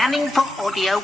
Scanning for audio.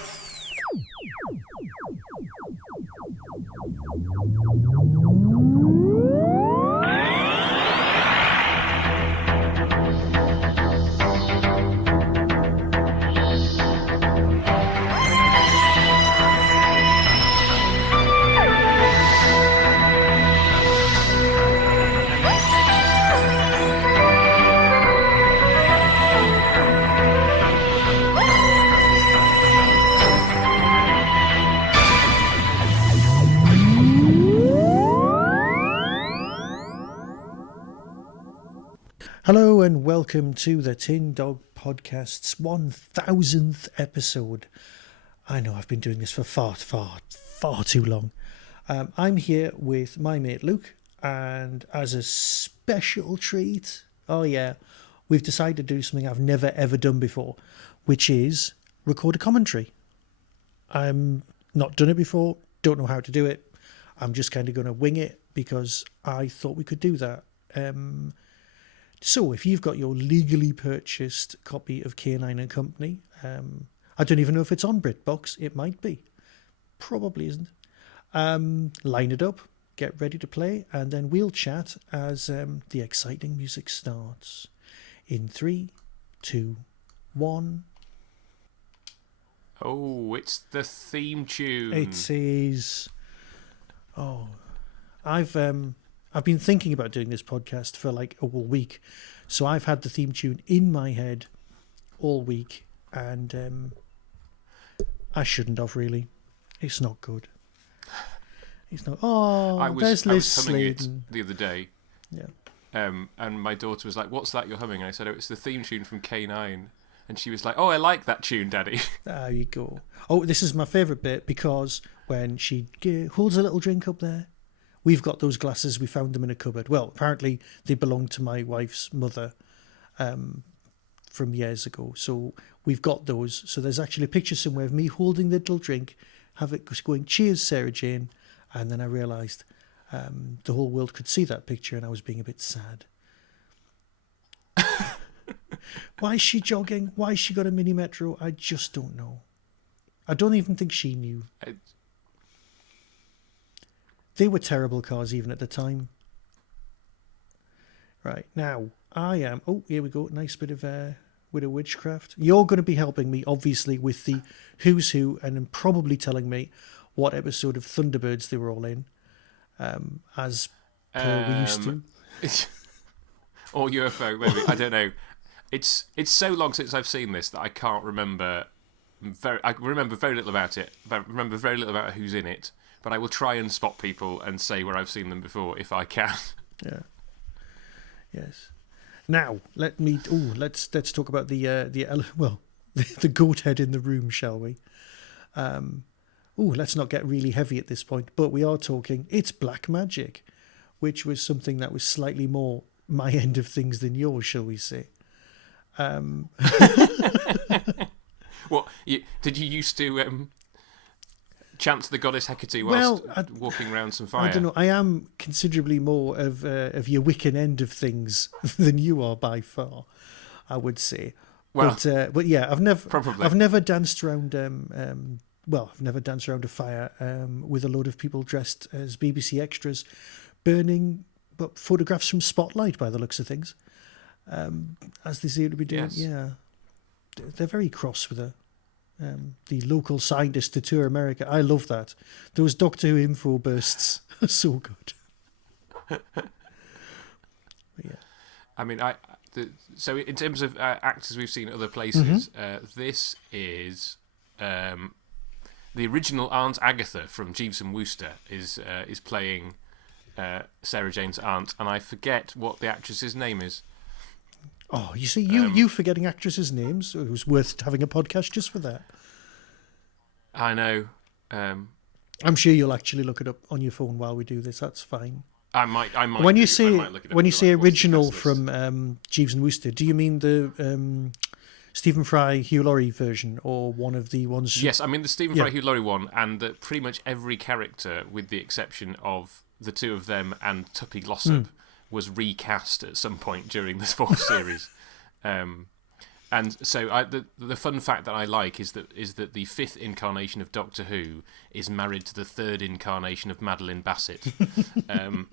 Hello and welcome to the Tin Dog Podcast's 1000th episode. I know I've been doing this for far too long. I'm here with my mate Luke, and as a special treat, we've decided to do something I've never ever done before, which is record a commentary. I'm not done it before, don't know how to do it. I'm just kind of going to wing it because I thought we could do that. So if you've got your legally purchased copy of K9 and Company, I don't even know if it's on BritBox. It might be. Probably isn't. Line it up, get ready to play, and then we'll chat as the exciting music starts. In 3, 2, 1. Oh, it's the theme tune. It is. Oh, I've been thinking about doing this podcast for like a whole week. So I've had the theme tune in my head all week, and I shouldn't have really. It's not good. It's not. Oh, I was humming it Sladen. the other day. Yeah. And my daughter was like, "What's that you're humming?" And I said, "Oh, it's the theme tune from K9." And she was like, "Oh, I like that tune, Daddy." There you go. Oh, this is my favourite bit because when she holds a little drink up there, we've got those glasses. We found them in a cupboard. Well, apparently they belonged to my wife's mother from years ago. So we've got those. So there's actually a picture somewhere of me holding the little drink, have it going, "Cheers, Sarah Jane." And then I realised the whole world could see that picture and I was being a bit sad. Why is she jogging? Why has she got a mini metro? I just don't know. I don't even think she knew. They were terrible cars even at the time. Right, now, I am... Oh, here we go. Nice bit of witchcraft. You're going to be helping me, obviously, with the who's who, and then probably telling me what episode of Thunderbirds they were all in, as per we used to. Or UFO, maybe. I don't know. It's so long since I've seen this that I can't remember... I remember very little about it. I remember very little about who's in it. But I will try and spot people and say where I've seen them before if I can. Yeah. Yes. Now let's talk about the goat head in the room, shall we? Let's not get really heavy at this point, but we are talking. It's black magic, which was something that was slightly more my end of things than yours, shall we say? What did you used to? Chant the goddess Hecate whilst walking around some fire. I don't know. I am considerably more of your Wiccan end of things than you are by far, I would say. Well, but yeah, I've never danced around. I've never danced around a fire with a load of people dressed as BBC extras, burning photographs from Spotlight by the looks of things, as they seem to be doing. Yes. Yeah, they're very cross with her. The local scientist to tour America. I love that. Those Doctor Who info bursts are so good. Yeah. I mean, so in terms of actors we've seen other places, this is the original Aunt Agatha from Jeeves and Wooster is playing Sarah Jane's aunt, and I forget what the actress's name is. Oh, you see, you forgetting actresses' names. It was worth having a podcast just for that. I know. I'm sure you'll actually look it up on your phone while we do this. That's fine. I might. When you say original from Jeeves and Wooster, do you mean the Stephen Fry, Hugh Laurie version, or one of the ones? Yes, I mean the Stephen Fry, Hugh Laurie one, and pretty much every character, with the exception of the two of them and Tuppy Glossop, was recast at some point during this fourth series. And so the fun fact that I like is that the fifth incarnation of Doctor Who is married to the third incarnation of Madeline Bassett. um,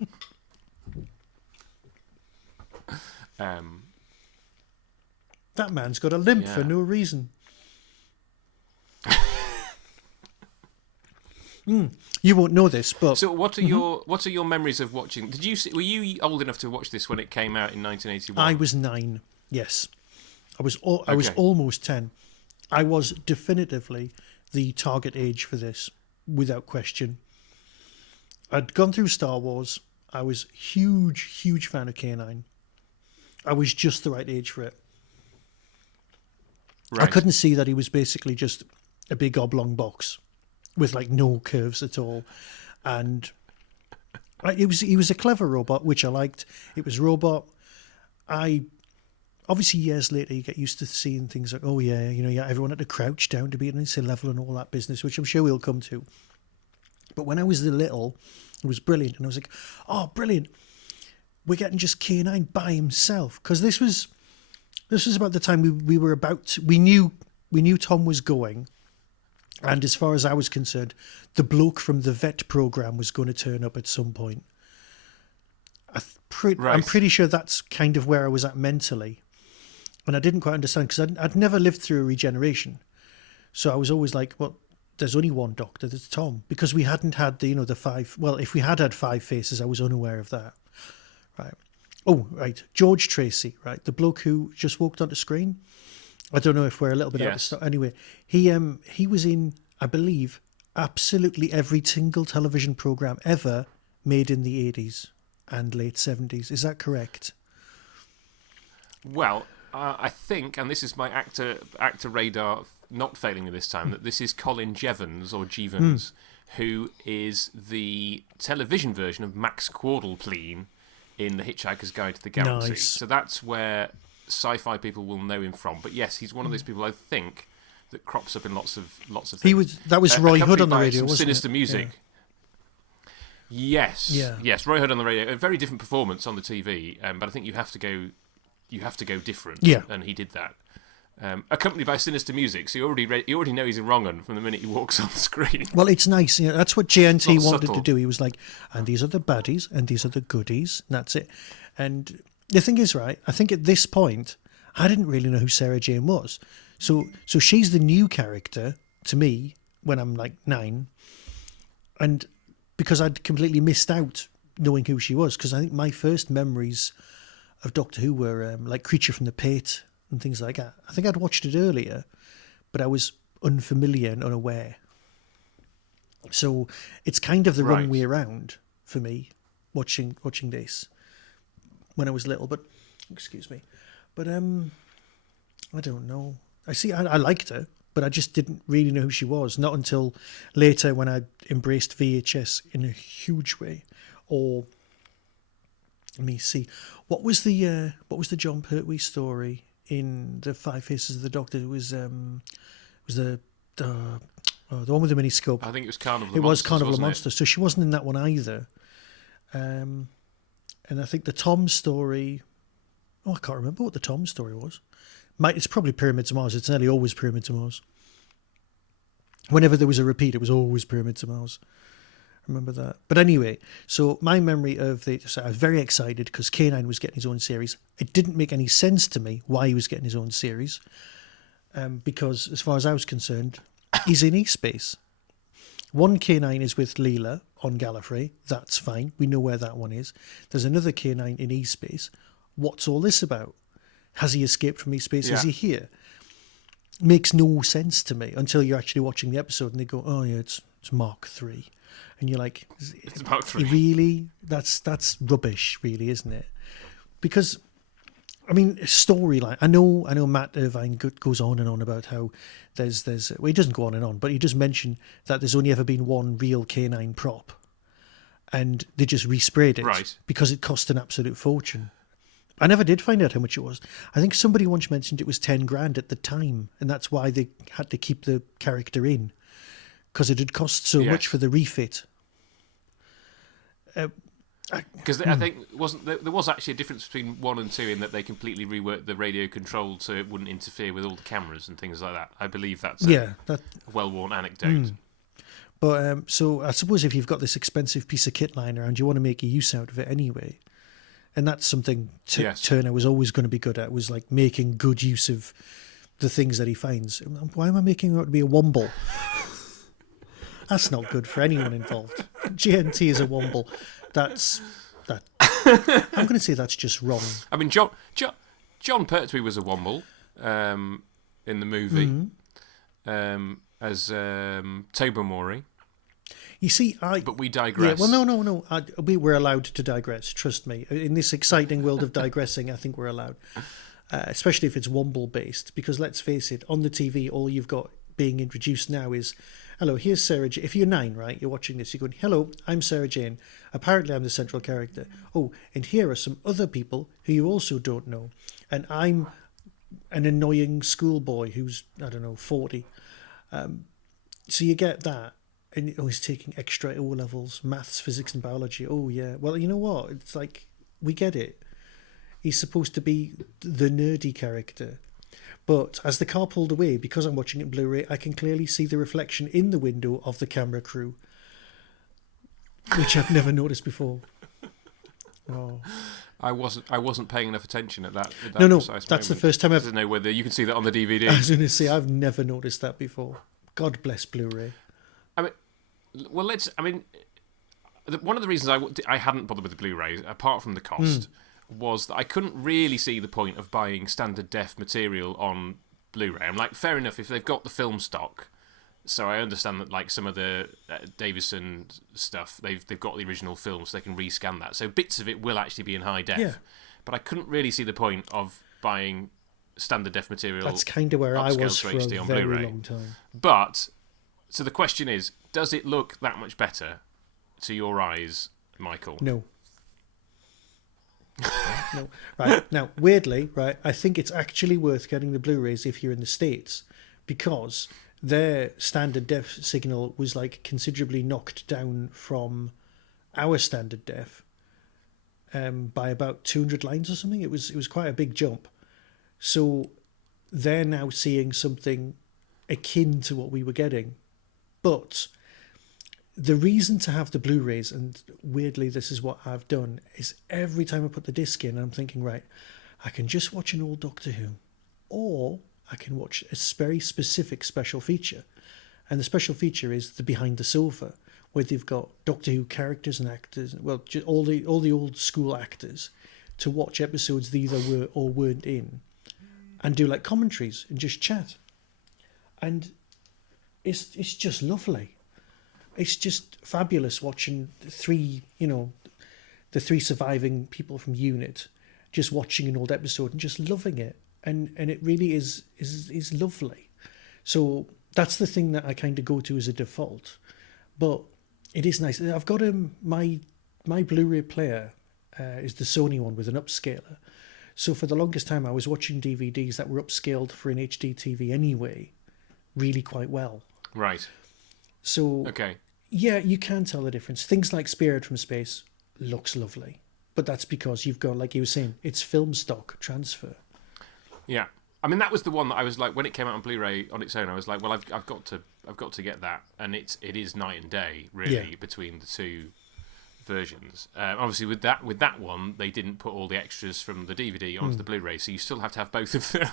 That man's got a limp for no reason. You won't know this, but so what are your memories of watching? Were you old enough to watch this when it came out in 1981? I was 9. Yes, I was almost 10. I was definitively the target age for this, without question. I'd gone through Star Wars. I was huge fan of K9. I was just the right age for it. Right. I couldn't see that he was basically just a big oblong box with like no curves at all, and he was a clever robot, which I liked. It was robot. Obviously years later you get used to seeing things like, oh yeah, everyone had to crouch down to be at a level and all that business, which I'm sure we'll come to. But when I was little, it was brilliant, and I was like, oh brilliant, we're getting just K9 by himself, because this was about the time we knew Tom was going, and as far as I was concerned, the bloke from the vet program was going to turn up at some point. I'm pretty sure that's kind of where I was at mentally, and I didn't quite understand, because I'd never lived through a regeneration, so I was always like, well, there's only one Doctor, that's Tom, because we hadn't had the 5. Well, if we had 5 faces, I was unaware of that. Right. Oh, right. George Tracy, right? The bloke who just walked onto screen. I don't know if we're a little bit out of stock. Anyway, he was in, I believe, absolutely every single television program ever made in the 80s and late 70s. Is that correct? Well, I think, and this is my actor radar not failing me this time, that this is Colin Jevons, or Jevons, who is the television version of Max Quordlepleen in The Hitchhiker's Guide to the Galaxy. Nice. So that's where sci-fi people will know him from. But yes, he's one of those people, I think, that crops up in lots of things. That was Roy Hood on the radio, wasn't sinister music. Yeah. Yes, Roy Hood on the radio. A very different performance on the TV, but I think you have to go different. Yeah. And he did that. Accompanied by sinister music, so you already know he's a wrong un from the minute he walks on the screen. Well, it's nice. That's what JNT wanted to do. He was like, and these are the baddies, and these are the goodies, and that's it. And the thing is, right, I think at this point, I didn't really know who Sarah Jane was. So she's the new character to me when I'm like 9. And because I'd completely missed out knowing who she was, because I think my first memories of Doctor Who were like Creature from the Pit and things like that. I think I'd watched it earlier, but I was unfamiliar and unaware. So it's kind of the wrong way around for me watching this when I was little. But excuse me, but I don't know. I liked her, but I just didn't really know who she was. Not until later when I embraced VHS in a huge way. Or let me see, what was the John Pertwee story in the 5 Faces of the Doctor? It was the one with the mini scope. I think it was Carnival of Monsters. It was Carnival of Monsters. Monsters. So she wasn't in that one either. And I think the Tom story. Oh, I can't remember what the Tom story was. It's probably Pyramids of Mars. It's nearly always Pyramids of Mars. Whenever there was a repeat, it was always Pyramids of Mars. I remember that. But anyway, so my memory of I was very excited because K9 was getting his own series. It didn't make any sense to me why he was getting his own series, because as far as I was concerned, he's in E-Space. One K9 is with Leela on Gallifrey. That's fine. We know where that one is. There's another K9 in E-Space. What's all this about? Has he escaped from E-Space? Yeah. Is he here? Makes no sense to me until you're actually watching the episode and they go, oh yeah, it's Mark 3. And you're like, it's Mark 3. Really? That's rubbish, really, isn't it? Because, I mean, storyline. I know Matt Irvine goes on and on about how there's well, he doesn't go on and on, but he does mention that there's only ever been one real K9 prop, and they just resprayed it because it cost an absolute fortune. I never did find out how much it was. I think somebody once mentioned it was 10 grand at the time, and that's why they had to keep the character in, because it had cost so much for the refit. Because I think there was actually a difference between 1 and 2 in that they completely reworked the radio control so it wouldn't interfere with all the cameras and things like that. I believe that's a well-worn anecdote. But so I suppose if you've got this expensive piece of kit lying around, you want to make a use out of it anyway. And that's something Turner was always going to be good at, was like making good use of the things that he finds. Why am I making it out to be a womble? That's not good for anyone involved. GNT is a womble. I'm going to say that's just wrong. I mean, John Pertwee was a womble in the movie as Tobermory. You see, but we digress. Yeah, well, no. We were allowed to digress. Trust me. In this exciting world of digressing, I think we're allowed, especially if it's womble based. Because let's face it, on the TV, all you've got being introduced now is, hello, here's Sarah Jane. If you're 9, right, you're watching this, you're going, hello, I'm Sarah Jane. Apparently I'm the central character. Oh, and here are some other people who you also don't know. And I'm an annoying schoolboy who's, I don't know, 40. So you get that. And he's taking extra O-levels, maths, physics and biology. Oh, yeah. Well, you know what? It's like, we get it. He's supposed to be the nerdy character. But as the car pulled away, because I'm watching it Blu-ray, I can clearly see the reflection in the window of the camera crew, which I've never noticed before. Oh. I wasn't paying enough attention at that. No, that's moment. The first time I've... I don't know whether you can see that on the DVD. I was going to say, I've never noticed that before. God bless Blu-ray. One of the reasons I hadn't bothered with the Blu-ray, apart from the cost, was that I couldn't really see the point of buying standard def material on Blu-ray. I'm like, fair enough if they've got the film stock. So I understand that, like, some of the Davison stuff, they've got the original film, so they can rescan that. So bits of it will actually be in high def. Yeah. But I couldn't really see the point of buying standard def material. That's kind of where I was for a on very Blu-ray. long time. But so the question is, does it look that much better to your eyes, Michael? No. No. Right. Now, weirdly, right, I think it's actually worth getting the Blu-rays if you're in the States, because their standard def signal was like considerably knocked down from our standard def by about 200 lines or something. It was quite a big jump. So they're now seeing something akin to what we were getting. But the reason to have the Blu-rays, and weirdly this is what I've done, is every time I put the disc in, I'm thinking, right, I can just watch an old Doctor Who, or I can watch a very specific special feature. And the special feature is the Behind the Sofa, where they've got Doctor Who characters and actors, well, all the old school actors, to watch episodes they either were or weren't in, and do like commentaries and just chat. And it's just lovely. It's just fabulous watching the three surviving people from UNIT just watching an old episode and just loving it. And it really is lovely. So that's the thing that I kind of go to as a default. But it is nice. I've got my Blu-ray player is the Sony one with an upscaler. So for the longest time I was watching DVDs that were upscaled for an HD TV anyway, really quite well. Right. So okay. Yeah, you can tell the difference. Things like Spirit from Space looks lovely. But that's because you've got, like you were saying, it's film stock transfer. Yeah. I mean, that was the one that I was like, when it came out on Blu-ray on its own, I was like, well, I've got to get that, and it is night and day really between the two versions. Obviously, with that one, they didn't put all the extras from the DVD onto the Blu-ray, so you still have to have both of them.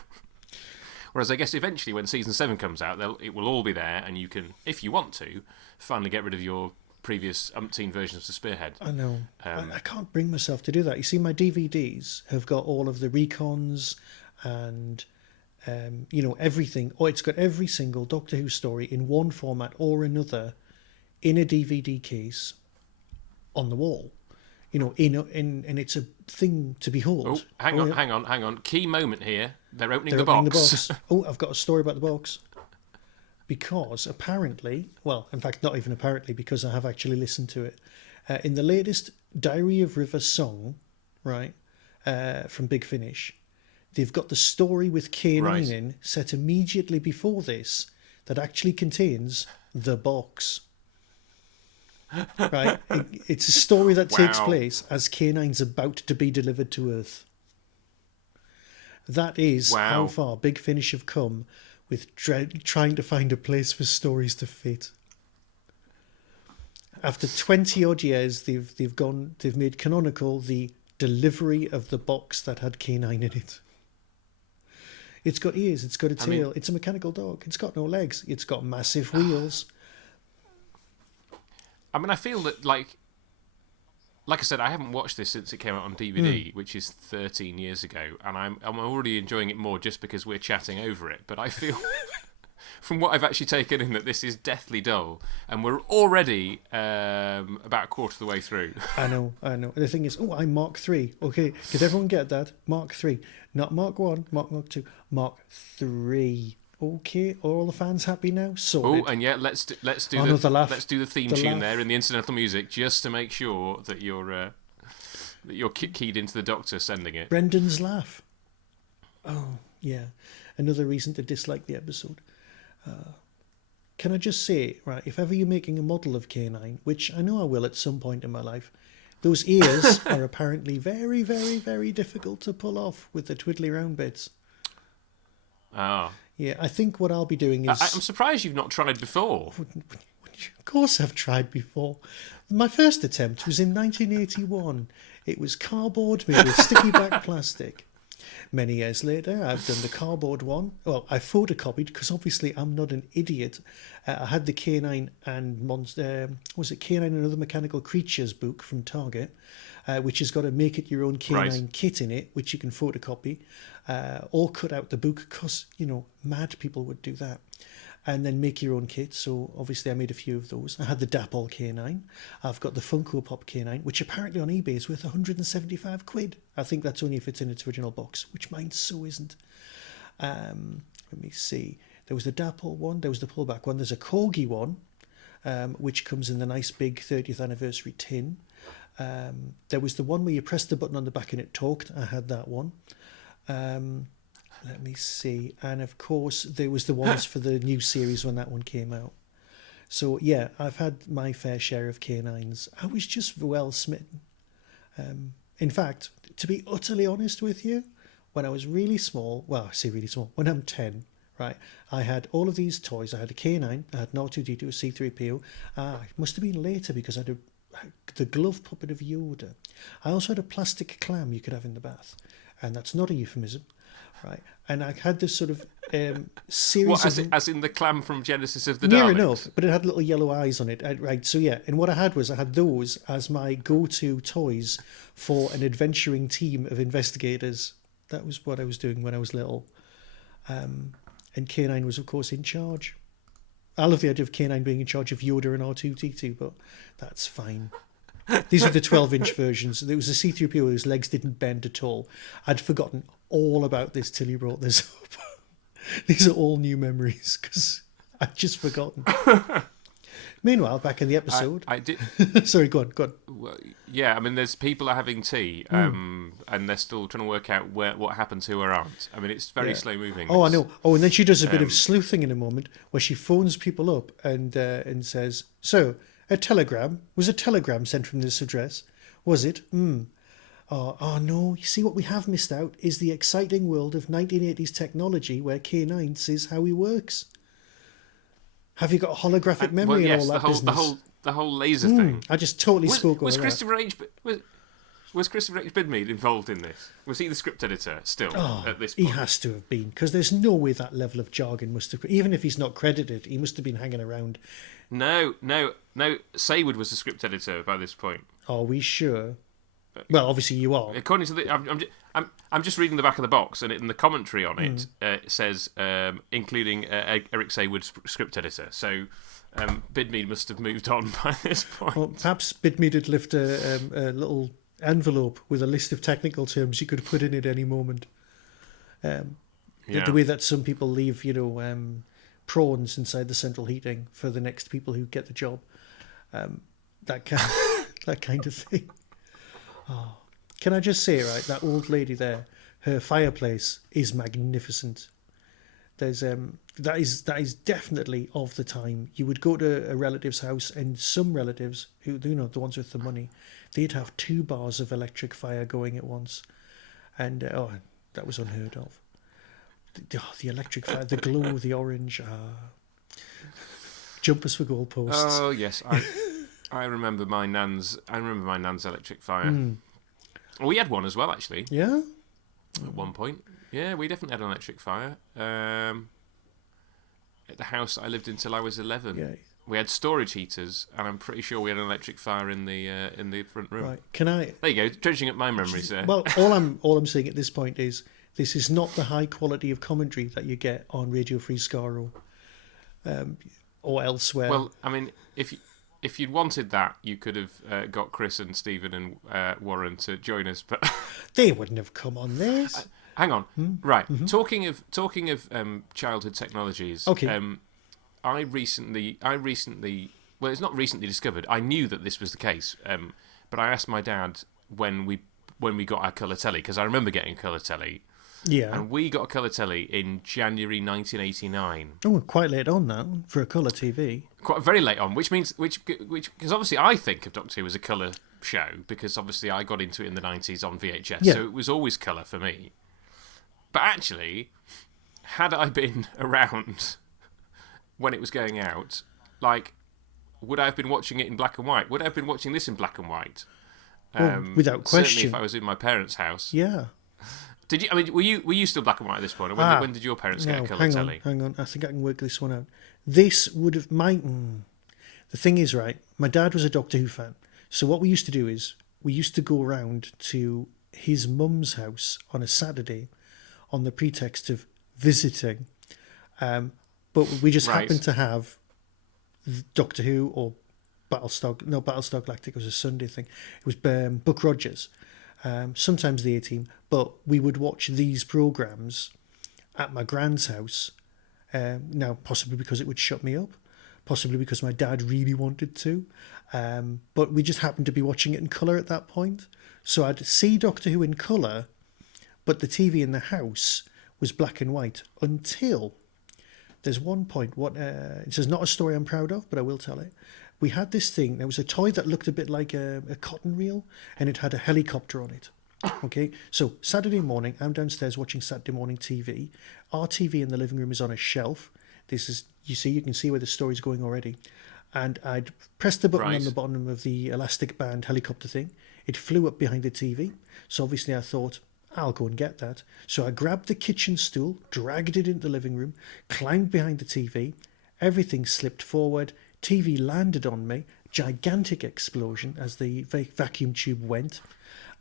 Whereas I guess eventually, when season 7 comes out, it will all be there, and you can, if you want to, finally get rid of your previous umpteen versions of Spearhead. I know. I can't bring myself to do that. You see, my DVDs have got all of the recons and everything. Or it's got every single Doctor Who story in one format or another in a DVD case on the wall. And it's a thing to behold. Oh, hang on. Key moment here. They're opening the box. Oh, I've got a story about the box. Because apparently, well, in fact, not even apparently, because I have actually listened to it. In the latest Diary of River song, right, from Big Finish, they've got the story with K9 in set immediately before this that actually contains the box. right? It's a story that takes Wow. place as K9's about to be delivered to Earth. That is how Wow. far Big Finish have come with trying to find a place for stories to fit. After 20 odd years, they've made canonical the delivery of the box that had K9 in it. It's got ears, it's got a tail, it's a mechanical dog, it's got no legs, it's got massive wheels. I mean, I feel that, like I said, I haven't watched this since it came out on DVD, which is 13 years ago, and I'm already enjoying it more just because we're chatting over it. But I feel, from what I've actually taken in, that this is deathly dull, and we're already about a quarter of the way through. I know. The thing is, I'm Mark 3. Okay, did everyone get that? Mark 3. Not Mark 1, Mark 2, Mark 3. Okay, are all the fans happy now? Sorted. Oh, and yeah, let's do the theme tune there in the incidental music, just to make sure that you're keyed into the Doctor sending it. Brendan's laugh. Oh, yeah. Another reason to dislike the episode. Can I just say, right, if ever you're making a model of K9, which I know I will at some point in my life, those ears are apparently very, very, very difficult to pull off with the twiddly round bits. Ah. Yeah, I think what I'll be doing is... I'm surprised you've not tried before. Of course I've tried before. My first attempt was in 1981. It was cardboard made with sticky black plastic. Many years later, I've done the cardboard one. Well, I photocopied, because obviously I'm not an idiot. I had the K9 and K9 and Other Mechanical Creatures book from Target, which has got a make it your own K9 kit in it, which you can photocopy, or cut out the book, because, mad people would do that. And then make your own kit. So obviously I made a few of those. I had the Dapol K9. I've got the Funko Pop K9, which apparently on eBay is worth 175 quid. I think that's only if it's in its original box, which mine so isn't. Let me see. There was the Dapol one. There was the pullback one. There's a Corgi one, which comes in the nice big 30th anniversary tin. There was the one where you pressed the button on the back and it talked. I had that one. Let me see. And of course, there was the ones for the new series when that one came out. So, yeah, I've had my fair share of K9s. I was just well smitten. In fact, to be utterly honest with you, when I was really small, well, I say really small, when I'm 10, right, I had all of these toys. I had a K9, I had an R2-D2, a C-3PO. It must have been later because I had the glove puppet of Yoda. I also had a plastic clam you could have in the bath. And that's not a euphemism. Right, and I had this sort of series as in the clam from Genesis of the Daleks? Near enough, but it had little yellow eyes on it. Right, so yeah, and what I had those as my go-to toys for an adventuring team of investigators. That was what I was doing when I was little. And K9 was, of course, in charge. I love the idea of K9 being in charge of Yoda and R2-D2, but that's fine. These were the 12-inch versions. There was a C-3PO whose legs didn't bend at all. I'd forgotten all about this till you brought this up. These are all new memories because I'd just forgotten. Meanwhile, back in the episode... I did... Sorry, go on. Well, yeah, I mean, there's people are having tea and they're still trying to work out what happened to her aunt. I mean, it's very slow moving. Oh, I know. Oh, and then she does a bit of sleuthing in a moment where she phones people up and says, so... Was a telegram sent from this address? Was it? Oh no, you see what we have missed out is the exciting world of 1980s technology where K9 says how he works. Have you got holographic memory and all that business? The whole laser thing. I just totally spoke over that. Was Christopher H. Bidmead involved in this? Was he the script editor still at this point? He has to have been, because there's no way that level of jargon must have... Even if he's not credited, he must have been hanging around. No. Saywood was the script editor by this point. Are we sure? Well, obviously you are. According to I'm just reading the back of the box, and in the commentary on it, it says including Eric Saywood's script editor. So Bidmead must have moved on by this point. Well, perhaps Bidmead had left a little envelope with a list of technical terms you could put in at any moment. The way that some people leave, prawns inside the central heating for the next people who get the job. That kind of thing. Oh. Can I just say, right, that old lady there, her fireplace is magnificent. There's that is definitely of the time. You would go to a relative's house, and some relatives who the ones with the money, they'd have 2 bars of electric fire going at once, and that was unheard of. The electric fire, the glow, the orange, jumpers for goalposts. Oh yes, I remember my nan's. I remember my nan's electric fire. We had one as well, actually. Yeah. At one point, yeah, we definitely had an electric fire. At the house I lived in till I was 11. Yeah. We had storage heaters, and I'm pretty sure we had an electric fire in the front room. Right. Can I? There you go, dredging up my memories there. Well, all I'm saying at this point is this is not the high quality of commentary that you get on Radio Free Skaro, or elsewhere. Well, I mean, if you'd wanted that, you could have got Chris and Stephen and Warren to join us, but they wouldn't have come on this. Hang on, right? Mm-hmm. Talking of childhood technologies. Okay. I recently, well, it's not recently discovered. I knew that this was the case, but I asked my dad when we got our colour telly, because I remember getting a colour telly. Yeah. And we got a colour telly in January 1989. Oh, quite late on now for a colour TV. Quite very late on, which because obviously I think of Doctor Who as a colour show, because obviously I got into it in the 90s on VHS, Yeah. so it was always colour for me. But actually, had I been around when it was going out, like, would I have been watching it in black and white? Would I have been watching this in black and white? Without question. Certainly if I was in my parents' house. Yeah. Did you? I mean, were you still black and white at this point? Or when did your parents get a colour telly? Hang on. I think I can work this one out. This would have... The thing is, right, my dad was a Doctor Who fan. So what we used to do is we used to go around to his mum's house on a Saturday on the pretext of visiting. But we just happened to have Doctor Who or Battlestar Galactica was a Sunday thing. It was Buck Rogers, sometimes the A-Team, but we would watch these programmes at my grand's house, now possibly because it would shut me up, possibly because my dad really wanted to, but we just happened to be watching it in colour at that point. So I'd see Doctor Who in colour, but the TV in the house was black and white until there's one point. This is not a story I'm proud of, but I will tell it. We had this thing. There was a toy that looked a bit like a cotton reel, and it had a helicopter on it. Okay, so Saturday morning, I'm downstairs watching Saturday morning TV. Our TV in the living room is on a shelf. You can see where the story's going already. And I'd pressed the button on the bottom of the elastic band helicopter thing. It flew up behind the TV. So obviously I thought, I'll go and get that. So I grabbed the kitchen stool, dragged it into the living room, climbed behind the TV. Everything slipped forward. TV landed on me. Gigantic explosion as the vacuum tube went.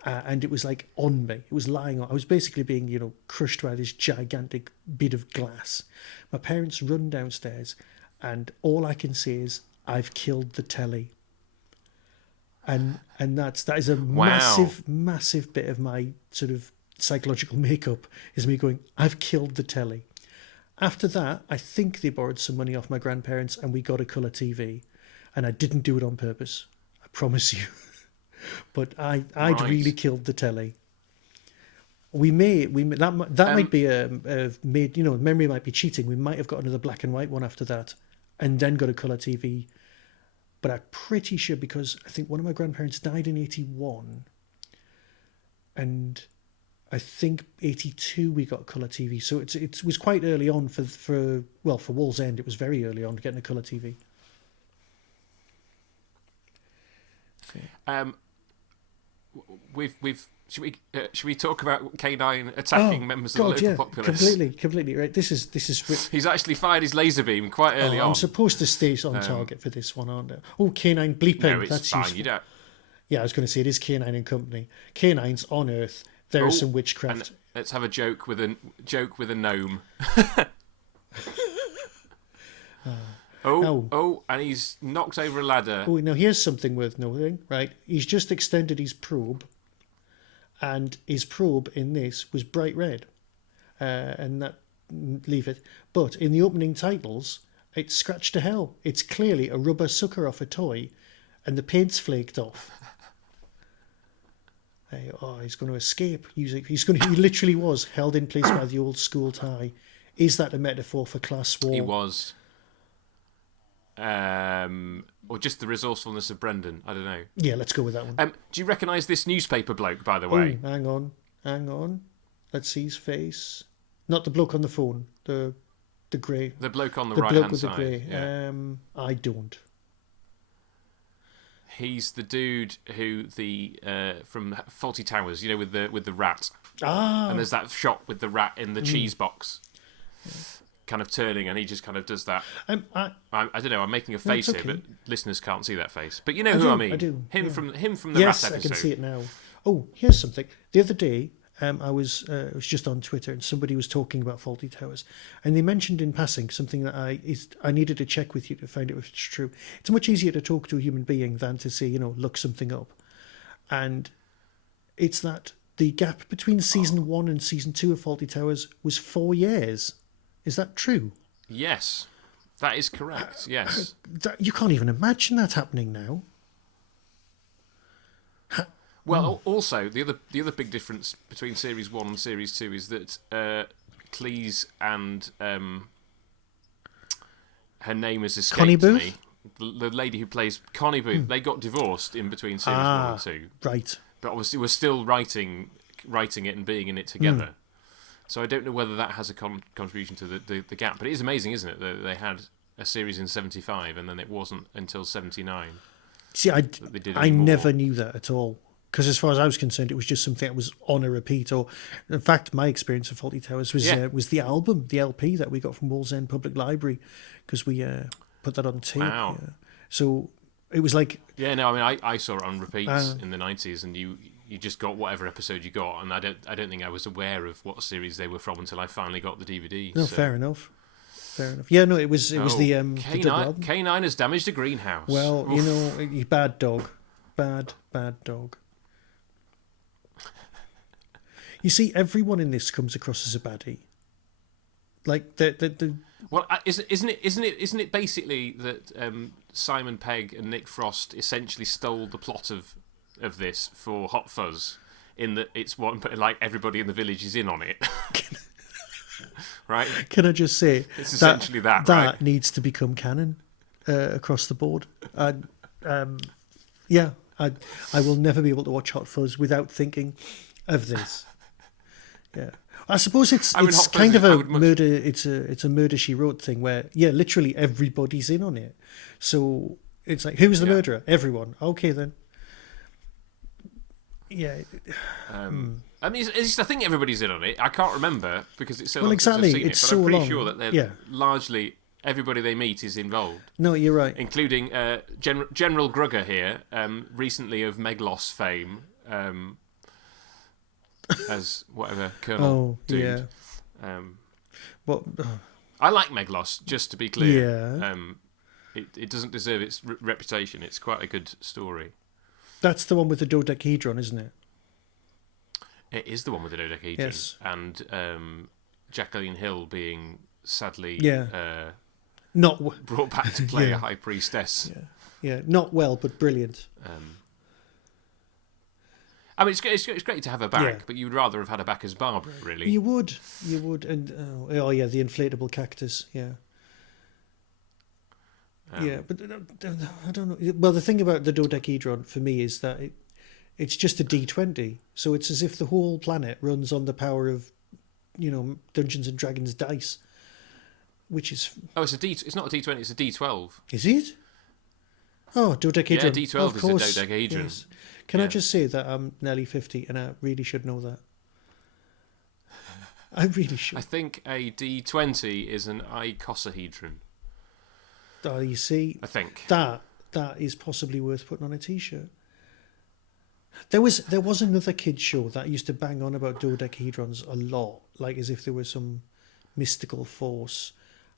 And it was like on me. It was lying on. I was basically being, crushed by this gigantic bit of glass. My parents run downstairs, and all I can see is, I've killed the telly. And that is a massive bit of my sort of psychological makeup, is me going, I've killed the telly. After that, I think they borrowed some money off my grandparents and we got a colour TV. And I didn't do it on purpose, I promise you. But I'd really killed the telly. That might be memory might be cheating. We might have got another black and white one after that, and then got a colour TV. But I'm pretty sure, because I think one of my grandparents died in 81, and I think 82 we got colour TV. So it was quite early on for Wall's End. It was very early on getting a colour TV. Should we talk about K9 attacking members of the local populace? Completely right. This is. He's actually fired his laser beam quite early on. I'm supposed to stay on target for this one, aren't I? Oh, K9 bleeping. No, it's that's fine. Useful. You don't. Yeah, I was going to say it is K9 and Company. K9's on Earth. There is some witchcraft. And let's have a joke with a gnome. And he's knocked over a ladder. Oh, now here's something worth noting, right? He's just extended his probe, and his probe in this was bright red, and that leave it. But in the opening titles, it's scratched to hell. It's clearly a rubber sucker off a toy, and the paint's flaked off. He's going to escape. He literally was held in place by the old school tie Is that a metaphor for class war? He was. Or just the resourcefulness of Brendan. I don't know. Yeah, let's go with that one. Do you recognise this newspaper bloke, by the Oh, way? hang on. Let's see his face. Not the bloke on the phone. The grey. The bloke on the The right bloke hand with side. the grey. Yeah. I don't. He's the dude who from Faulty Towers, with the rat. Ah. And there's that shot with the rat in the cheese box, kind of turning, and he just kind of does that. I don't know. I'm making a face okay. here, but listeners can't see that face. But you know who I mean. I do. Him yeah. from the yes, rat episode. I can see it now. Oh, here's something. The other day, I was just on Twitter, and somebody was talking about Faulty Towers, and they mentioned in passing something that I needed to check with you to find out if it's true. It's much easier to talk to a human being than to say, look something up, and it's that the gap between season 1 and season 2 of Faulty Towers was 4 years. Is that true? Yes, that is correct. Yes. You can't even imagine that happening now. Well, also the other big difference between series 1 and series 2 is that Cleese and her name has escaped Connie Booth? me. The lady who plays Connie Booth. They got divorced in between series 1 and 2. Right. But obviously we're still writing it and being in it together. So I don't know whether that has a contribution to the gap. But it is amazing, isn't it, that they had a series in 75 and then it wasn't until 79. See, that they did I anymore. never knew that at all. Because as far as I was concerned, it was just something that was on a repeat. Or, in fact, my experience of Faulty Towers was the album, the LP that we got from Wallsend Public Library, because we put that on tape. Wow. Yeah. So it was like... Yeah, no, I mean, I saw it on repeats in the 90s, and you just got whatever episode you got, and I don't think I was aware of what series they were from until I finally got the DVD. No, so. Fair enough. Yeah, no, it was the K9, double album. K9 has damaged a greenhouse. Well, Oof. you bad dog. Bad dog. You see, everyone in this comes across as a baddie. Like the Well, isn't it basically that Simon Pegg and Nick Frost essentially stole the plot of this for Hot Fuzz, in that it's one, but like everybody in the village is in on it, right? Can I just say it's essentially that right? needs to become canon across the board. Yeah, I will never be able to watch Hot Fuzz without thinking of this. Yeah, I suppose it's kind of a murder. It's a Murder She Wrote thing where literally everybody's in on it. So it's like, who's the murderer? Everyone. Okay then. Yeah. I mean, I think everybody's in on it. I can't remember because it's so well, long since I've exactly. seen It's it, but so I'm pretty long. sure that they're largely everybody they meet is involved. No, you're right. Including General Grugger here, recently of Meglos fame, as whatever Colonel dude. Yeah. Well, I like Meglos, just to be clear. Yeah. It doesn't deserve its reputation. It's quite a good story. That's the one with the dodecahedron, isn't it? It is the one with the dodecahedron. Yes. And Jacqueline Hill being sadly not brought back to play a high priestess. Yeah, not well, but brilliant. I mean, it's great to have her back, but you'd rather have had her back as Barbara, really. You would, and the inflatable cactus, but I don't know. Well, the thing about the dodecahedron for me is that it's just a D20, so it's as if the whole planet runs on the power of, Dungeons and Dragons dice, which is. Oh, it's not a D20. It's a D12. Is it? Oh, dodecahedron. Yeah, D12 of course. is a dodecahedron. Yes. Can I just say that I'm nearly 50 and I really should know that? I really should. I think a D20 is an icosahedron. Oh, you see, I think that is possibly worth putting on a T-shirt. There was another kids show that used to bang on about dodecahedrons a lot, like as if there was some mystical force,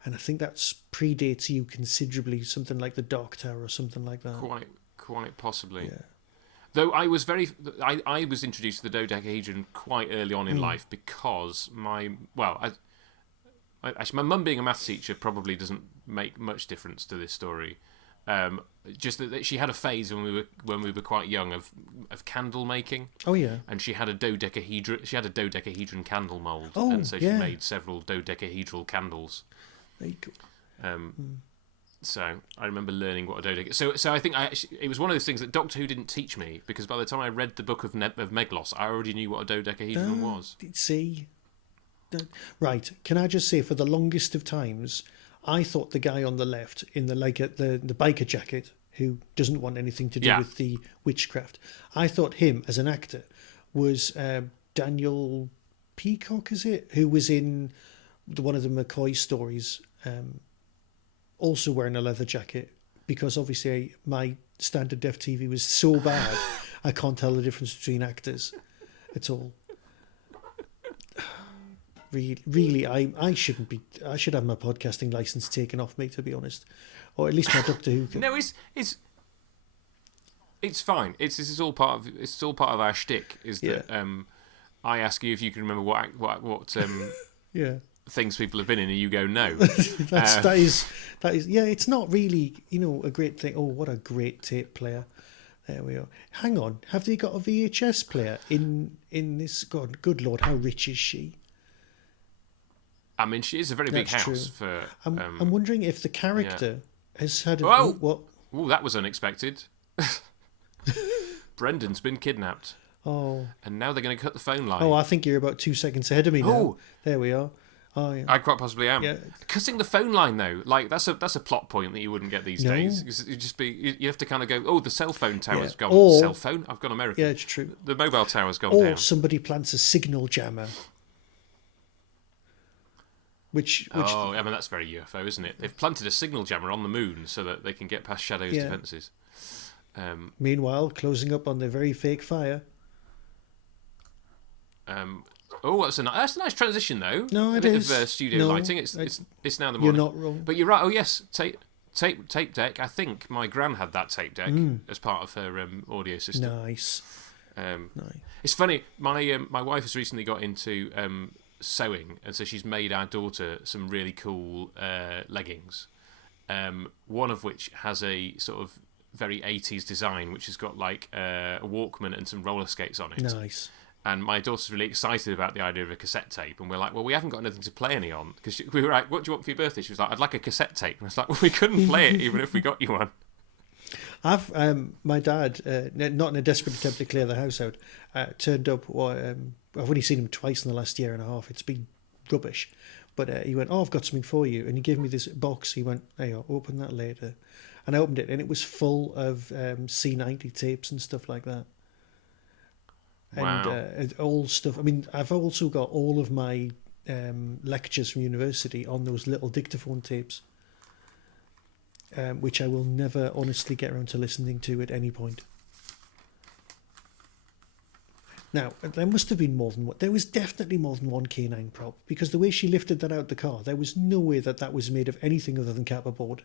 and I think that predates you considerably, something like the Dark Tower or something like that. Quite possibly. Yeah. Though I was introduced to the dodecahedron quite early on in life because my mum being a maths teacher probably doesn't make much difference to this story. Just that she had a phase when we were quite young of candle making. Oh yeah. And she had a dodecahedron. She had a dodecahedron candle mold, Oh, and so yeah. she made several dodecahedral candles. Very cool. So I remember learning what a dodecahedron. So I think it was one of those things that Doctor Who didn't teach me, because by the time I read the book of Meglos, I already knew what a dodecahedron was. See, right? Can I just say, for the longest of times, I thought the guy on the left in the biker jacket, who doesn't want anything to do with the witchcraft, I thought him as an actor was Daniel Peacock, is it? Who was in one of the McCoy stories, also wearing a leather jacket, because obviously my standard def TV was so bad I can't tell the difference between actors at all. Really, I shouldn't be. I should have my podcasting license taken off me, to be honest, or at least my Doctor Who. No, it's fine. This is all part of our shtick. Is that I ask you if you can remember what yeah, things people have been in, and you go no. that is yeah. It's not really a great thing. Oh, what a great tape player! There we are. Hang on, have they got a VHS player in this? God, good Lord, how rich is she? I mean, she is a very big house for. I'm wondering if the character has had a. What? Oh, that was unexpected. Brendan's been kidnapped. Oh. And now they're going to cut the phone line. Oh, I think you're about 2 seconds ahead of me now. Oh. There we are. Oh, yeah. I quite possibly am. Yeah. Cutting the phone line, though, like that's a plot point that you wouldn't get these days. You have to kind of go, oh, the cell phone tower's gone. Or, cell phone? I've gone American. Yeah, it's true. The mobile tower's gone down. Or somebody plants a signal jammer. Which I mean, that's very UFO, isn't it? They've planted a signal jammer on the moon so that they can get past Shadow's defences. Meanwhile, closing up on their very fake fire. That's a nice transition, though. No, it is. A bit of studio lighting. It's now the morning. You're not wrong. But you're right. Oh yes, tape deck. I think my gran had that tape deck as part of her audio system. Nice. Nice. It's funny. My wife has recently got into sewing, and so she's made our daughter some really cool leggings. One of which has a sort of very 80s design, which has got like a Walkman and some roller skates on it. Nice. And my daughter's really excited about the idea of a cassette tape, and we're like, well, we haven't got anything to play any on, because we were like, what do you want for your birthday? She was like, I'd like a cassette tape. And I was like, well, we couldn't play it even if we got you one. I've my dad, not in a desperate attempt to clear the house out, turned up. I've only seen him twice in the last year and a half. It's been rubbish, but he went, "Oh, I've got something for you," and he gave me this box. He went, "Hey, I'll open that later," and I opened it, and it was full of C90 tapes and stuff like that. Wow. And all stuff. I mean, I've also got all of my lectures from university on those little dictaphone tapes, which I will never honestly get around to listening to at any point. Now, there must have been more than one. There was definitely more than one K9 prop, because the way she lifted that out the car, there was no way that was made of anything other than cardboard.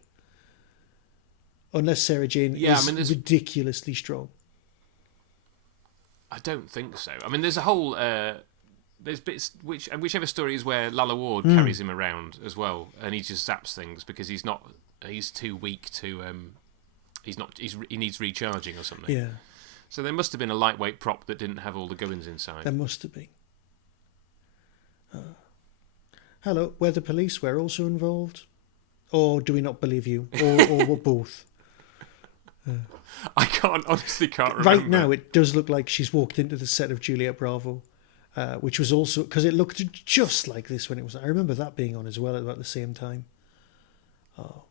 Unless Sarah Jane is ridiculously strong. I don't think so. I mean, there's a whole... there's bits... whichever story is where Lalla Ward carries him around as well, and he just zaps things because he's not... He's too weak to... he needs recharging or something. Yeah. So there must have been a lightweight prop that didn't have all the gubbins inside. There must have been. Hello, weather police, we're also involved. Or do we not believe you? Or both? I honestly can't remember. Right now, it does look like she's walked into the set of Juliet Bravo, which was also... Because it looked just like this when it was... I remember that being on as well at about the same time. Oh,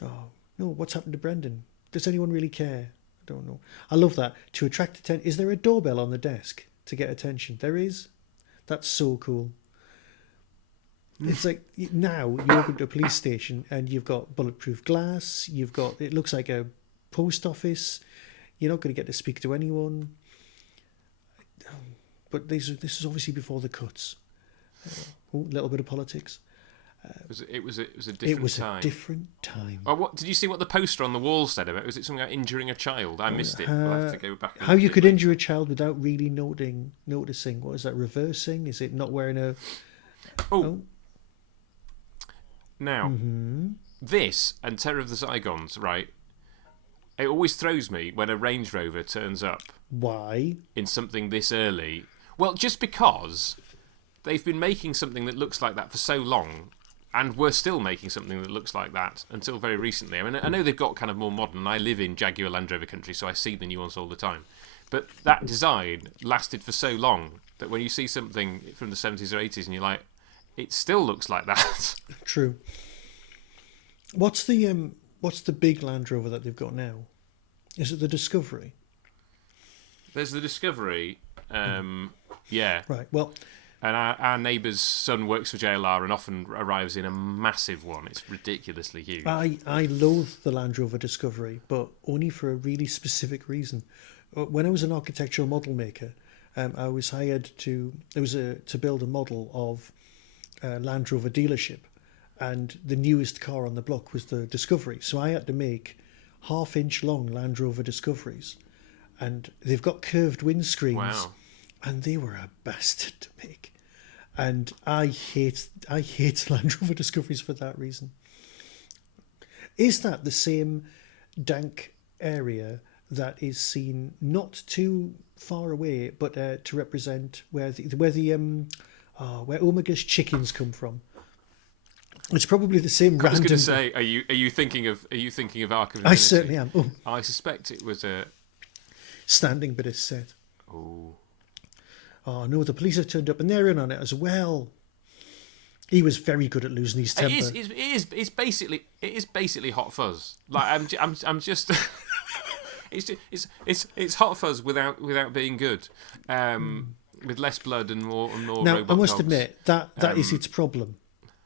no, what's happened to Brendan? Does anyone really care? I don't know. I love that. To attract attention... Is there a doorbell on the desk to get attention? There is? That's so cool. It's like now you walk into a police station and you've got bulletproof glass, you've got... It looks like a post office. You're not going to get to speak to anyone. But this is obviously before the cuts. A little bit of politics. It was a different time. A different time. Oh, what did you see? What the poster on the wall said about it? Was it something about injuring a child? I missed it. I'll have to go back. How you could injure a child without really noticing? What is that? Reversing? Is it not wearing a? Oh. Now, this and Terror of the Zygons, right? It always throws me when a Range Rover turns up Why? in something this early. Well, just because they've been making something that looks like that for so long, and we're still making something that looks like that until very recently. I mean, I know they've got kind of more modern. I live in Jaguar Land Rover country, so I see the nuance all the time. But that design lasted for so long that when you see something from the 70s or 80s and you're like, it still looks like that. True. What's the big Land Rover that they've got now? Is it the Discovery? There's the Discovery, yeah. Right. Well, And our neighbour's son works for JLR and often arrives in a massive one. It's ridiculously huge. I loathe the Land Rover Discovery, but only for a really specific reason. When I was an architectural model maker, I was hired to build a model of a Land Rover dealership, and the newest car on the block was the Discovery. So I had to make half-inch long Land Rover Discoveries, and they've got curved windscreens. Wow. And they were a bastard to make. And I hate Land Rover Discoveries for that reason. Is that the same dank area that is seen not too far away, but to represent where Omega's chickens come from? It's probably the same. I was going to say, are you thinking of Ark of Infinity? I certainly am. Oh. I suspect it was a standing bit of set. Oh no, the police have turned up and they're in on it as well. He was very good at losing his temper. It's basically Hot Fuzz. Like I'm just it's Hot Fuzz without being good. With less blood and more now, robot I must dogs. admit that is its problem.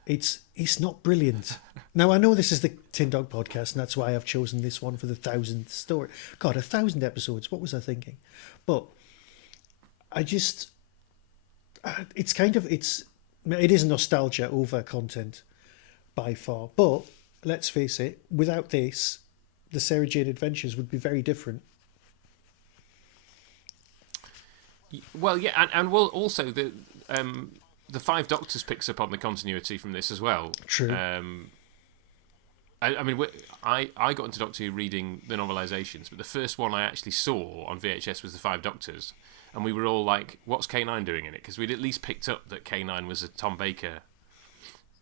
It's not brilliant. Now, I know this is the Tin Dog podcast, and that's why I've chosen this one for the 1,000th story. God, 1,000 episodes. What was I thinking? But I just, it is nostalgia over content by far. But let's face it, without this, the Sarah Jane Adventures would be very different. Well, yeah, and well, also the Five Doctors picks up on the continuity from this as well. True. I mean, I got into Doctor Who reading the novelisations, but the first one I actually saw on VHS was the Five Doctors, and we were all like, "What's K9 doing in it?" Because we'd at least picked up that K9 was a Tom Baker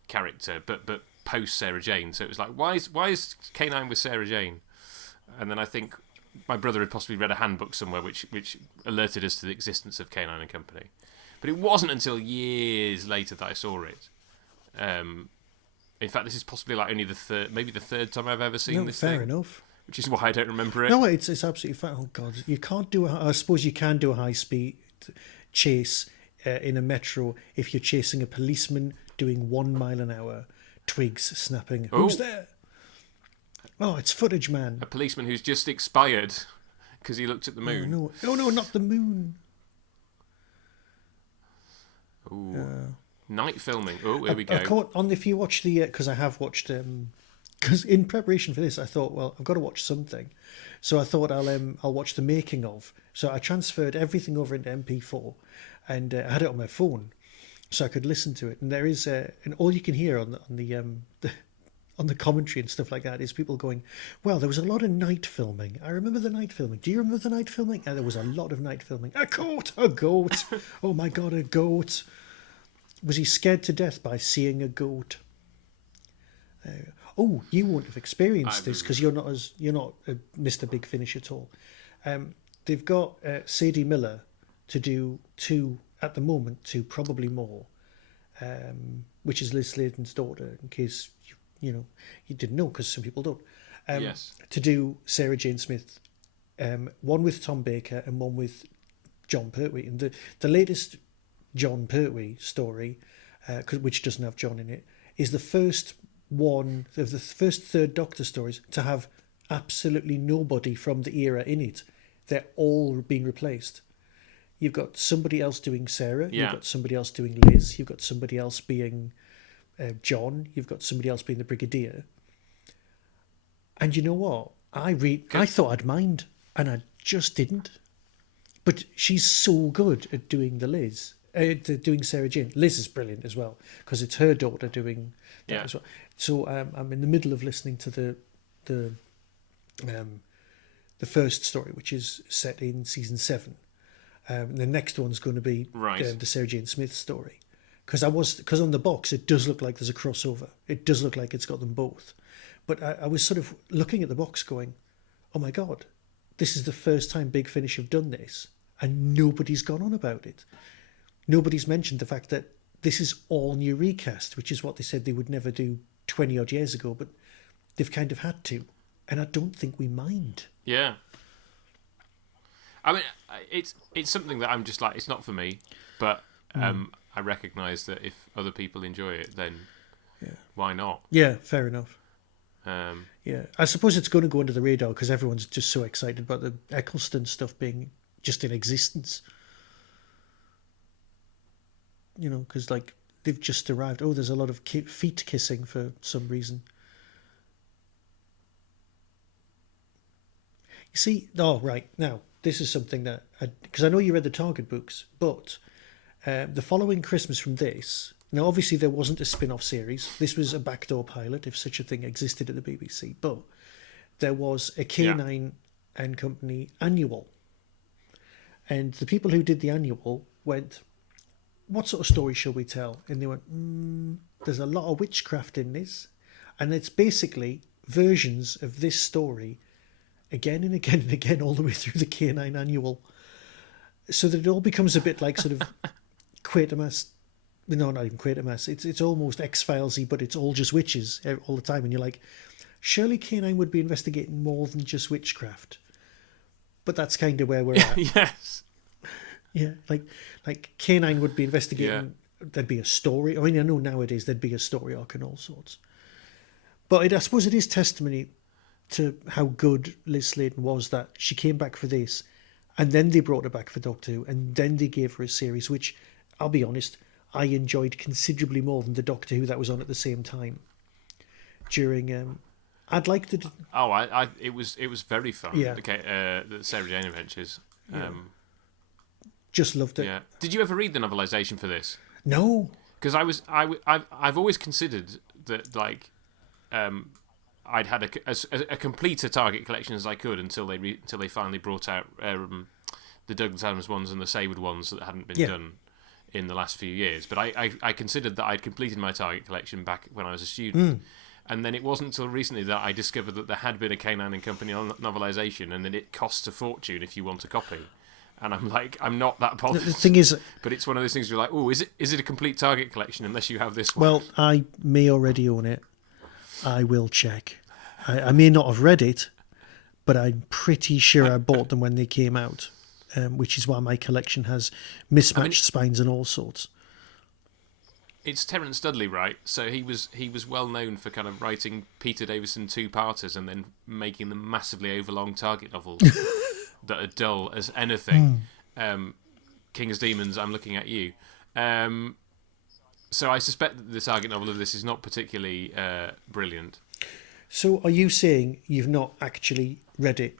character, but post Sarah Jane. So it was like, why is K9 with Sarah Jane? And then I think my brother had possibly read a handbook somewhere which alerted us to the existence of K9 and Company. But it wasn't until years later that I saw it. In fact, this is possibly like only the third time I've ever seen this thing. Fair enough. Which is why I don't remember it. No, it's absolutely fine. Oh God, you can't do. I suppose you can do a high speed chase in a metro if you're chasing a policeman doing 1 mile an hour, twigs snapping. Oh. Who's there? Oh, it's Footage Man. A policeman who's just expired because he looked at the moon. Oh no, not the moon. Ooh. Night filming. Oh, here we go. I caught on if you watch the because I have watched because in preparation for this I thought, well, I've got to watch something, so I thought I'll watch the making of. So I transferred everything over into MP4, and I had it on my phone, so I could listen to it. And there is and all you can hear on the commentary and stuff like that is people going, well, there was a lot of night filming. I remember the night filming. Do you remember the night filming? And there was a lot of night filming. A goat. Oh my God, a goat. Was he scared to death by seeing a goat? Oh, you won't have experienced this because you're not a Mr. Big Finish at all. They've got Sadie Miller to do two at the moment, two probably more, which is Liz Sladen's daughter. In case you didn't know, because some people don't. Yes. To do Sarah Jane Smith, one with Tom Baker and one with John Pertwee. And the latest John Pertwee story, which doesn't have John in it, is the first one of the first Third Doctor stories to have absolutely nobody from the era in it. They're all being replaced. You've got somebody else doing Sarah. Yeah. You've got somebody else doing Liz. You've got somebody else being John. You've got somebody else being the Brigadier. And you know what? I thought I'd mind, and I just didn't. But she's so good at doing the Liz. Doing Sarah Jane. Liz is brilliant as well because it's her daughter doing that as well. So I'm in the middle of listening to the first story, which is set in season 7. And the next one's going to be Right. the Sarah Jane Smith story. Because on the box it does look like there's a crossover. It does look like it's got them both. But I was sort of looking at the box going, oh my God, this is the first time Big Finish have done this, and nobody's gone on about it. Nobody's mentioned the fact that this is all new recast, which is what they said they would never do 20 odd years ago, but they've kind of had to. And I don't think we mind. Yeah. I mean, it's something that I'm just like, it's not for me, but I recognise that if other people enjoy it, then why not? Yeah, fair enough. Um, Yeah, I suppose it's going to go under the radar because everyone's just so excited about the Eccleston stuff being just in existence. You know, because like they've just arrived. Oh, there's a lot of feet kissing for some reason. You see, oh right, now this is something that because I know you read the Target books, but the following Christmas from this. Now, obviously, there wasn't a spin-off series. This was a backdoor pilot, if such a thing existed at the BBC. But there was a K9 and Company annual. And the people who did the annual went, what sort of story shall we tell? And they went, there's a lot of witchcraft in this. And it's basically versions of this story again and again and again all the way through the K9 annual. So that it all becomes a bit like sort of Quatermass. No, not even Quatermass. It's almost X-Filesy, but it's all just witches all the time. And you're like, surely K9 would be investigating more than just witchcraft. But that's kind of where we're at. Yes. Yeah, like K9 would be investigating. Yeah. There'd be a story. I mean, I know nowadays there'd be a story arc and all sorts. But I suppose it is testimony to how good Liz Sladen was that she came back for this, and then they brought her back for Doctor Who, and then they gave her a series, which, I'll be honest, I enjoyed considerably more than the Doctor Who that was on at the same time. During, I'd like to. It was very fun. Yeah. Okay, the Sarah Jane Adventures. Just loved it. Yeah. Did you ever read the novelisation for this? No. Because I've always considered that I'd had a complete Target collection as I could until they finally brought out the Douglas Adams ones and the Saward ones that hadn't been done in the last few years. But I considered that I'd completed my Target collection back when I was a student. And then it wasn't until recently that I discovered that there had been a K9 and Company novelisation, and that it costs a fortune if you want a copy. And I'm like, I'm not that bothered. The thing is, but it's one of those things where you're like, oh, is it a complete Target collection unless you have this one? Well, I may already own it. I will check. I may not have read it, but I'm pretty sure I bought them when they came out, which is why my collection has mismatched spines and all sorts. It's Terence Dudley, right? So he was well known for kind of writing Peter Davison two-parters and then making them massively overlong Target novels that are dull as anything. King's Demons, I'm looking at you. So I suspect that the Target novel of this is not particularly brilliant. So are you saying you've not actually read it?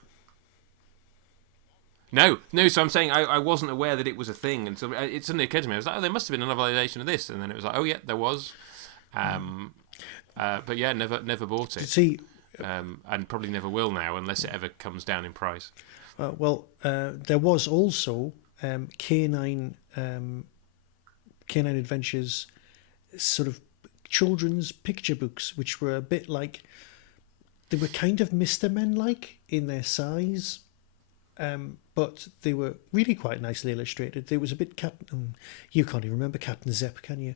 No. So I'm saying I wasn't aware that it was a thing until it suddenly occurred to me. I was like, oh, there must have been a novelisation of this, and then it was like, oh yeah, there was. But yeah, never bought it. See, and probably never will now, unless it ever comes down in price. There was also K9 Adventures, sort of children's picture books, which were a bit like, they were kind of Mr. Men-like in their size, but they were really quite nicely illustrated. There was a bit you can't even remember Captain Zep, can you?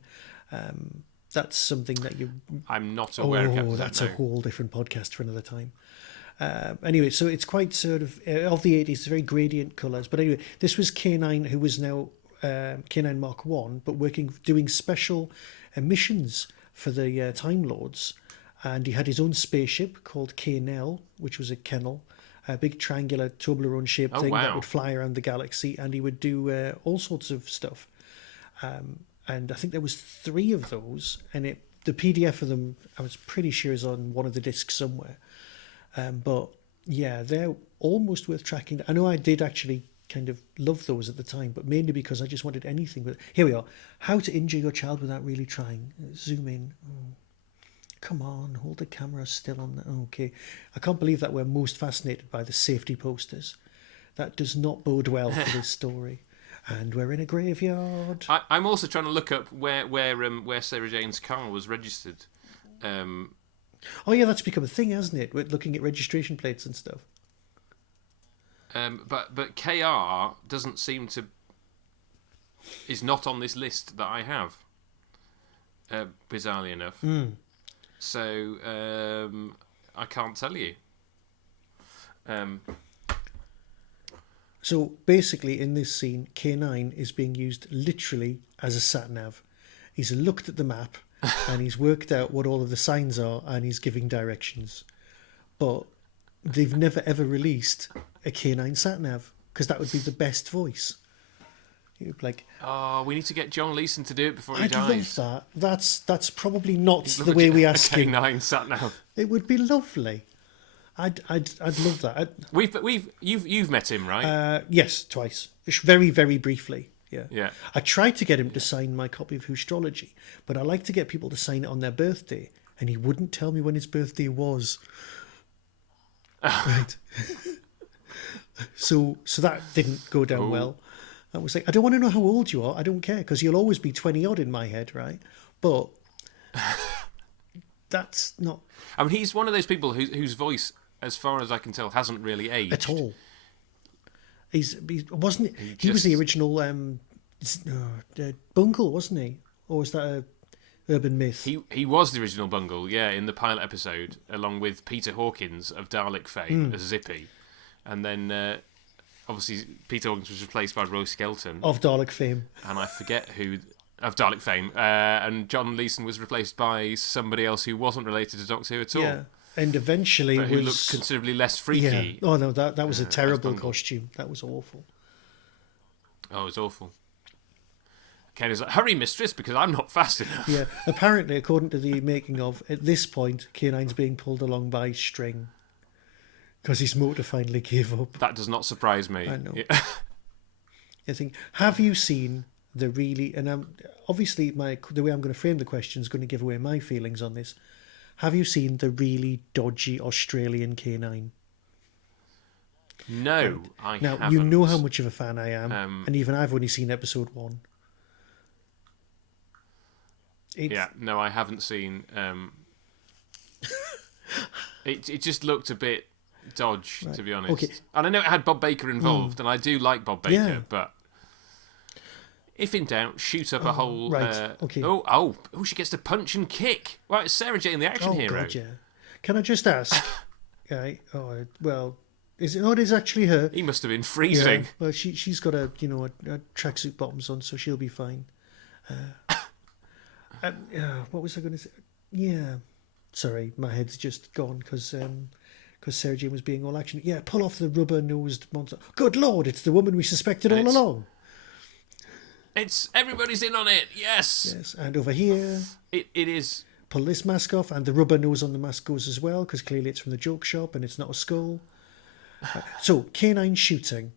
That's something that you. I'm not aware of Captain Zep. That's a whole different podcast for another time. Anyway, so it's quite sort of the 80s, very gradient colours. But anyway, this was K9, who was now K9 Mark 1, but doing special missions for the Time Lords. And he had his own spaceship called K-Nell, which was a kennel, a big triangular Toblerone shaped thing that would fly around the galaxy, and he would do all sorts of stuff. And I think there was 3 of those, and the PDF of them, I was pretty sure, is on one of the discs somewhere. But yeah, they're almost worth tracking. I know I did actually kind of love those at the time, but mainly because I just wanted anything. But here we are. How to injure your child without really trying. Zoom in. Come on, hold the camera still on the... Okay. I can't believe that we're most fascinated by the safety posters. That does not bode well for this story. And we're in a graveyard. I'm also trying to look up where Sarah Jane's car was registered. Oh yeah, that's become a thing, hasn't it? We're looking at registration plates and stuff. But KR doesn't seem to... is not on this list that I have. Bizarrely enough. So I can't tell you. So basically, in this scene, K9 is being used literally as a sat-nav. He's looked at the map and he's worked out what all of the signs are and he's giving directions. But they've never ever released a K9 sat-nav because that would be the best voice. You'd be like, oh, we need to get John Leeson to do it before he I'd dies. love that. That's probably not the way we ask him. K9 sat nav. It would be lovely. I'd love that. You've met him, right? Yes, twice. Very, very briefly. Yeah. Yeah. I tried to get him to sign my copy of Whostrology, but I like to get people to sign it on their birthday, and he wouldn't tell me when his birthday was. Right. So that didn't go down well. I was like, I don't want to know how old you are. I don't care, because you'll always be 20 odd in my head, right? But that's not I mean, he's one of those people whose voice, as far as I can tell, hasn't really aged at all. He was the original Bungle, wasn't he? Or was that a urban myth? He was the original Bungle, yeah, in the pilot episode, along with Peter Hawkins of Dalek fame as Zippy, and then obviously Peter Hawkins was replaced by Roy Skelton Of Dalek fame. and I forget who of Dalek fame, and John Leeson was replaced by somebody else who wasn't related to Doctor Who at all. Yeah. And eventually But who looked considerably less freaky. Yeah. Oh no, that was a terrible Bungle. costume. That was awful. Oh, it was awful. Ken is like, hurry, mistress, because I'm not fast enough. Yeah. Apparently, according to the making of, at this point, K9's being pulled along by string because his motor finally gave up. That does not surprise me. I know. Yeah. I think, have you seen the really... And obviously, the way I'm going to frame the question is going to give away my feelings on this. Have you seen the really dodgy Australian K9? No, I Now, haven't. you know how much of a fan I am, and even I've only seen episode 1. No, I haven't seen... It just looked a bit dodge, to be honest. Okay. And I know it had Bob Baker involved, and I do like Bob Baker, Yeah. but if in doubt, shoot up a whole... right, okay. Oh, she gets to punch and kick. Right, it's Sarah Jane, the action hero. God, yeah. Can I just ask? Right. Oh, well, is it? Oh, it is actually her. He must have been freezing. Yeah. Well, she's got a tracksuit bottoms on, so she'll be fine. What was I going to say? Yeah. Sorry, my head's just gone because Sarah Jane was being all action. Yeah, pull off the rubber-nosed monster. Good Lord, it's the woman we suspected all along. It's everybody's in on it. Yes. Yes, and over here, It is. pull this mask off, and the rubber nose on the mask goes as well because clearly it's from the joke shop and it's not a skull. So K9 shooting.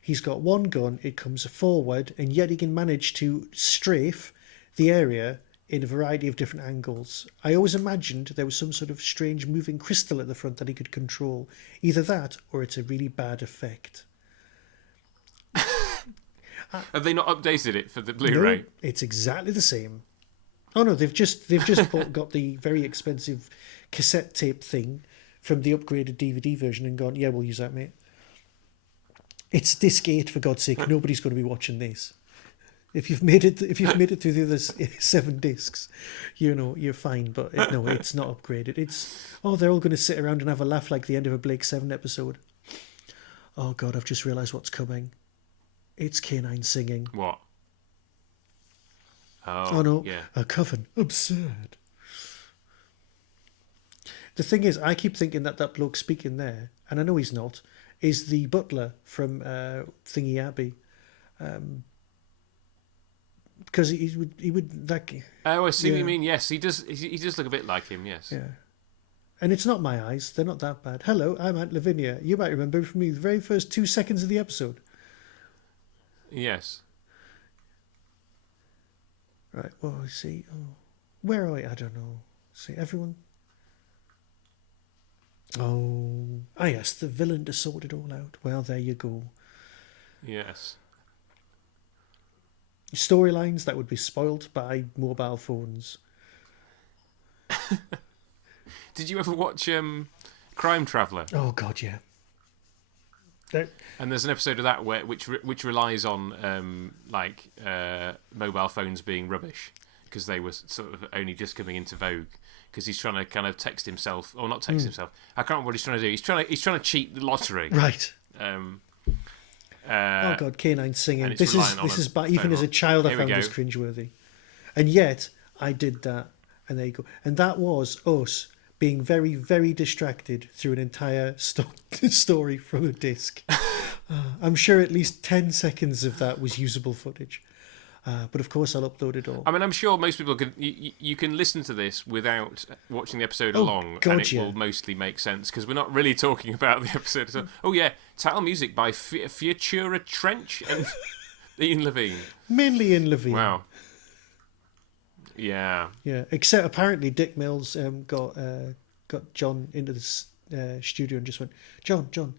He's got one gun. It comes forward, and yet he can manage to strafe the area in a variety of different angles. I always imagined there was some sort of strange moving crystal at the front that he could control. Either that, or it's a really bad effect. Have they not updated it for the Blu-ray? No, it's exactly the same. Oh no, they've just got the very expensive cassette tape thing from the upgraded DVD version and gone, yeah, we'll use that, mate. It's disc 8, for God's sake. Nobody's going to be watching this. If you've made it through the other 7 discs, you're fine. But no, it's not upgraded. They're all going to sit around and have a laugh like the end of a Blake 7 episode. Oh God, I've just realised what's coming. It's K9 singing. What? Oh no, yeah. a coven. Absurd. The thing is, I keep thinking that bloke speaking there, and I know he's not, is the butler from Thingy Abbey. Because he would that. Oh, I see what you mean. Yes, he does. He does look a bit like him. Yes. Yeah. And it's not my eyes; they're not that bad. Hello, I'm Aunt Lavinia. You might remember from me the very first 2 seconds of the episode. Yes. Right. Well, I see. Oh, where are we? I don't know. See, everyone. Oh, I asked the villain to sort it all out. Well, there you go. Yes. Storylines that would be spoilt by mobile phones. Did you ever watch Crime Traveller? Oh God, yeah. And there's an episode of that which relies on mobile phones being rubbish because they were sort of only just coming into vogue. Because he's trying to kind of text himself, or not text himself. I can't remember what he's trying to do. He's trying to cheat the lottery. Right. Oh God, K9 singing. This is bad. Even as a child, I found this cringeworthy. And yet, I did that. And there you go. And that was us being very, very distracted through an entire story from a disc. I'm sure at least 10 seconds of that was usable footage. But of course, I'll upload it all. I mean, I'm sure most people can. You can listen to this without watching the episode along, and it will mostly make sense because we're not really talking about the episode. So, oh yeah, title music by Futura Trench and Ian Levine. Mainly Ian Levine. Wow. Yeah. Yeah. Except apparently Dick Mills got John into the studio and just went, John,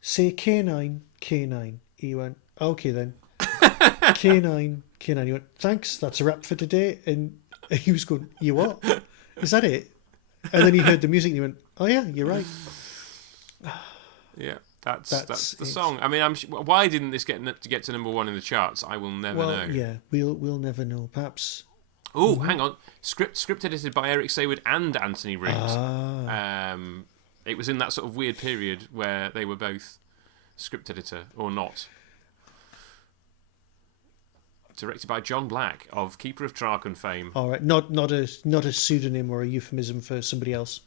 say K9. He went, okay then. K9. He went, thanks, that's a wrap for today. And he was going, you what? Is that it? And then he heard the music and he went, oh yeah, you're right. Yeah, that's the song. I mean, why didn't this get to number one in the charts? I will never know. Yeah, we'll never know. Perhaps. Oh, hang on. Script edited by Eric Saywood and Anthony Root. It was in that sort of weird period where they were both script editor or not. Directed by John Black of Keeper of Traken fame. All right, not a pseudonym or a euphemism for somebody else.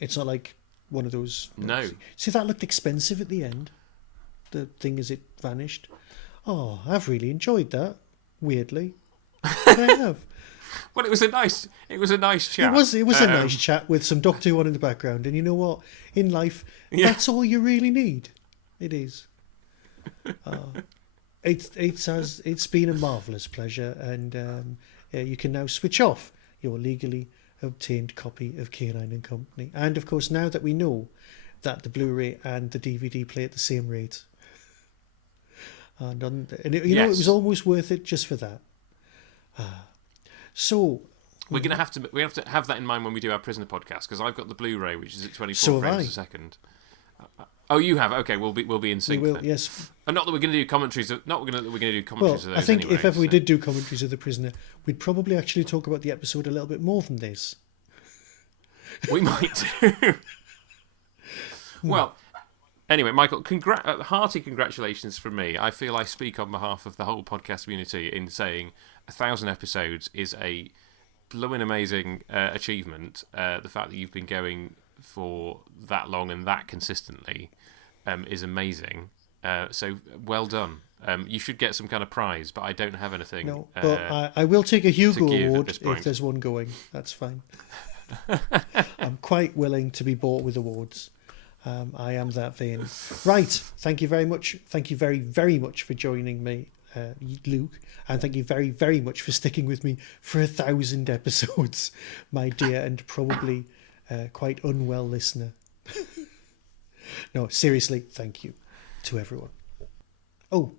It's not like one of those. No. See, that looked expensive at the end. The thing as it vanished. Oh, I've really enjoyed that. Weirdly, I have. Well, it was a nice chat. It was a nice chat with some Doctor Who on in the background, and you know what? In life, that's all you really need. It is. It's been a marvellous pleasure, and you can now switch off your legally obtained copy of K9 and Company. And of course, now that we know that the Blu-ray and the DVD play at the same rate, it was almost worth it just for that. So we have to have that in mind when we do our Prisoner podcast, because I've got the Blu-ray which is at 24 frames a second. Oh, you have? Okay, we'll be in sync. We will, then. yes. And not that we're going to do commentaries. We're going to do commentaries of those. I think anyway, if ever we did do commentaries of The Prisoner, we'd probably actually talk about the episode a little bit more than this. We might do. Well, anyway, Michael, hearty congratulations from me. I feel I speak on behalf of the whole podcast community in saying 1,000 episodes is a blowing amazing achievement. The fact that you've been going for that long and that consistently is amazing. So well done. You should get some kind of prize, but I don't have anything. No, but I will take a Hugo Award if there's one going. That's fine. I'm quite willing to be bought with awards. I am that vain. Right. Thank you very much. Thank you very, very much for joining me, Luke. And thank you very, very much for sticking with me for 1,000 episodes, my dear and probably quite unwell listener. No, seriously, thank you to everyone. Oh,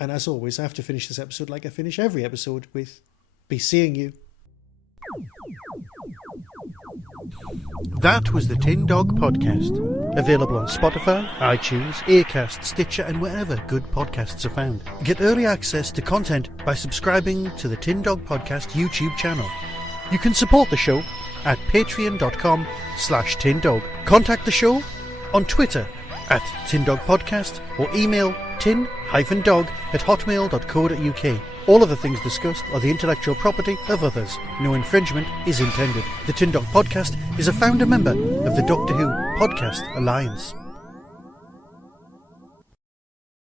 and as always, I have to finish this episode like I finish every episode with, be seeing you. That was the Tin Dog Podcast. Available on Spotify, iTunes, Acast, Stitcher, and wherever good podcasts are found. Get early access to content by subscribing to the Tin Dog Podcast YouTube channel. You can support the show at patreon.com/tindog. Contact the show on Twitter at tindogpodcast or email tin-dog@hotmail.co.uk. All of the things discussed are the intellectual property of others. No infringement is intended. The Tin Dog Podcast is a founder member of the Doctor Who Podcast Alliance.